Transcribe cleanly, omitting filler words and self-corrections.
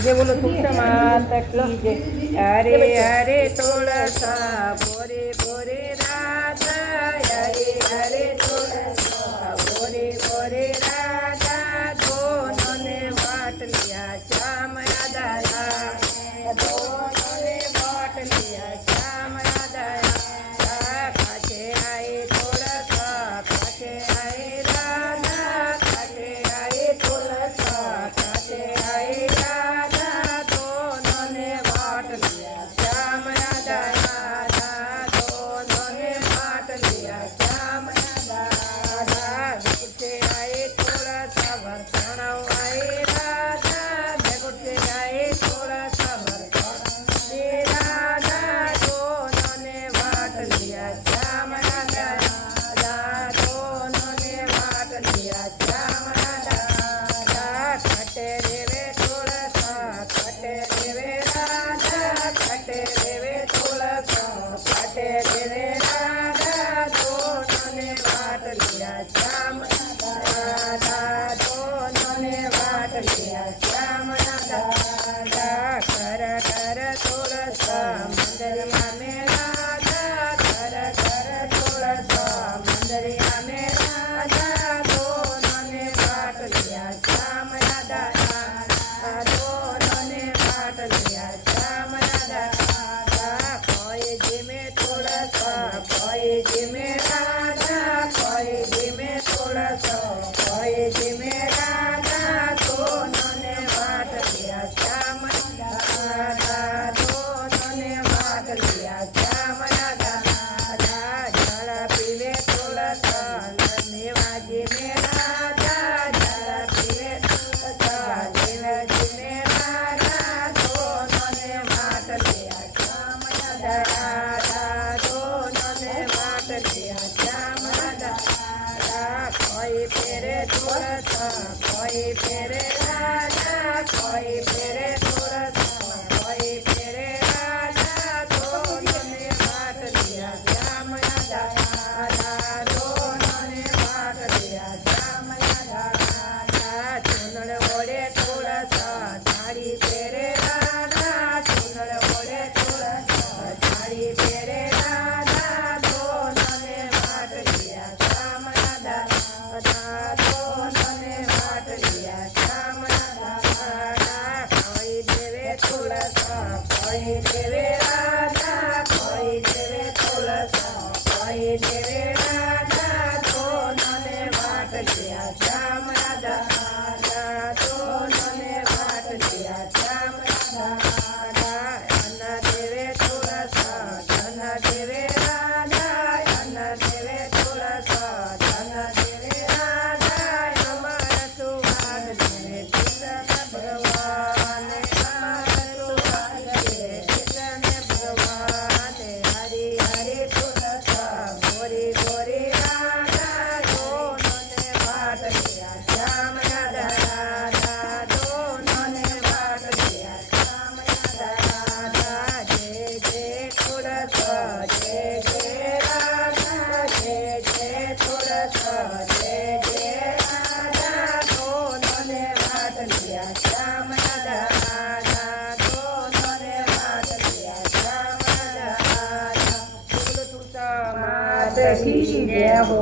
જે બોલો તુલસા માતા કી જય। હરે હરે તુલસા ભોરે ભોરે રાધા, હરે હરે તુલસા ભોરે ભોરે રાધા, દોનોને વાટલિયા શ્યામ રાધા, દોનોને વાટલિયા શ્યામ રાધા, કાછે આયે તુલસા, કાછે આયે રાધા, કાછે આયે તુલસા, કાછે આયે રાધા, દોનોને વાટલિયા શ્યામ રાધા, દોનોને વાટલિયા શ્યામ રાધા, ગુજે આયે તુલસા વરસાણો આયે રાધા, ગુજે આયે તુલસા વરસાણો રાધા, દોનોને વાટલિયા શ્યામ રાધા, દોનોને વાટલિયા શ્યામ રાધા, કટે રેવે તુલસા, કટે રેવે રાધા, કટે રેવે તુલસા, કટે રેવે રાધા, દોનોને વાટલિયા શ્યામ રાધા, દોનોને વાટલિયા શ્યામ રાધા, કર કર તુલસા મંદરિયા મે રાધા, કર કર તુલસા મંદરિયા મે રાધા, દોનોને વાટલિયા શ્યામ રાધા, દોનોને વાટલિયા શ્યામ રાધા, કોઈ જીમે તુલસા, કોઈ જીમે રાધા, કોઈ જીમે તુલસા, કોઈ જીમે રાધા, દોનોને વાટલિયા શ્યામ રાધા, દોનોને વાટલિયા શ્યામ રાધા, જળ પીવે તુલસા નિવાજી મે રાધા, જળ પીવે તુલસા નિવાજી મે રાધા, દોનોને વાટલિયા શ્યામ રાધા, દોનોને વાટલિયા શ્યામ રાધા, કોઈ ફેરે તુલસા, કોઈ ફેરે રાધા, કોઈ ફેરે તુલસા, કોઈ ફેરે રાધા, દોનોને વાટલિયા શ્યામ રાધા, દોનોને વાટલિયા શ્યામ રાધા, ચૂનડ ઓળે તુલસા સાડી ફેરે રાધા, ચૂનડ ઓળે તુલસા સાડી ફેરે રાધા, દોનોને વાટલિયા શ્યામ રાધા, દોનોને વાટલિયા શ્યામ રાધા, કોઈ દેવે તુલસા, કોઈ દેવે રાધા, કોઈ દેવે તુલસા, કોઈ દેવે રાધા, દોનોને વાટલિયા શ્યામ રાધા, દોનોને વાટલિયા શ્યામ રાધા, અન્ન દેવે તુલસા, ધન દેવે રાધા, અન્ન દેવે તુલસા, ધન દેવે રાધા, અમાર સુવાદ દેવે કૃષ્ણ ભગવાન, અમાર સુવાદ દેવે કૃષ્ણ ભગવાન, હરિ હરિ તુલસા ભોરે ભોરે રાધા, દોનોને વાટલિયા શ્યામ રાધા, દોનોને વાટલિયા શ્યામ રાધા, જય જય તુલસા, જય જય રાધા, જય જય તુલસા, જય જય રાધા, દોનોને વાટલિયા શ્યામ રાધા, દોનોને વાટલિયા શ્યામ રાધા, બોલો તુલસા માતા કી જય હો।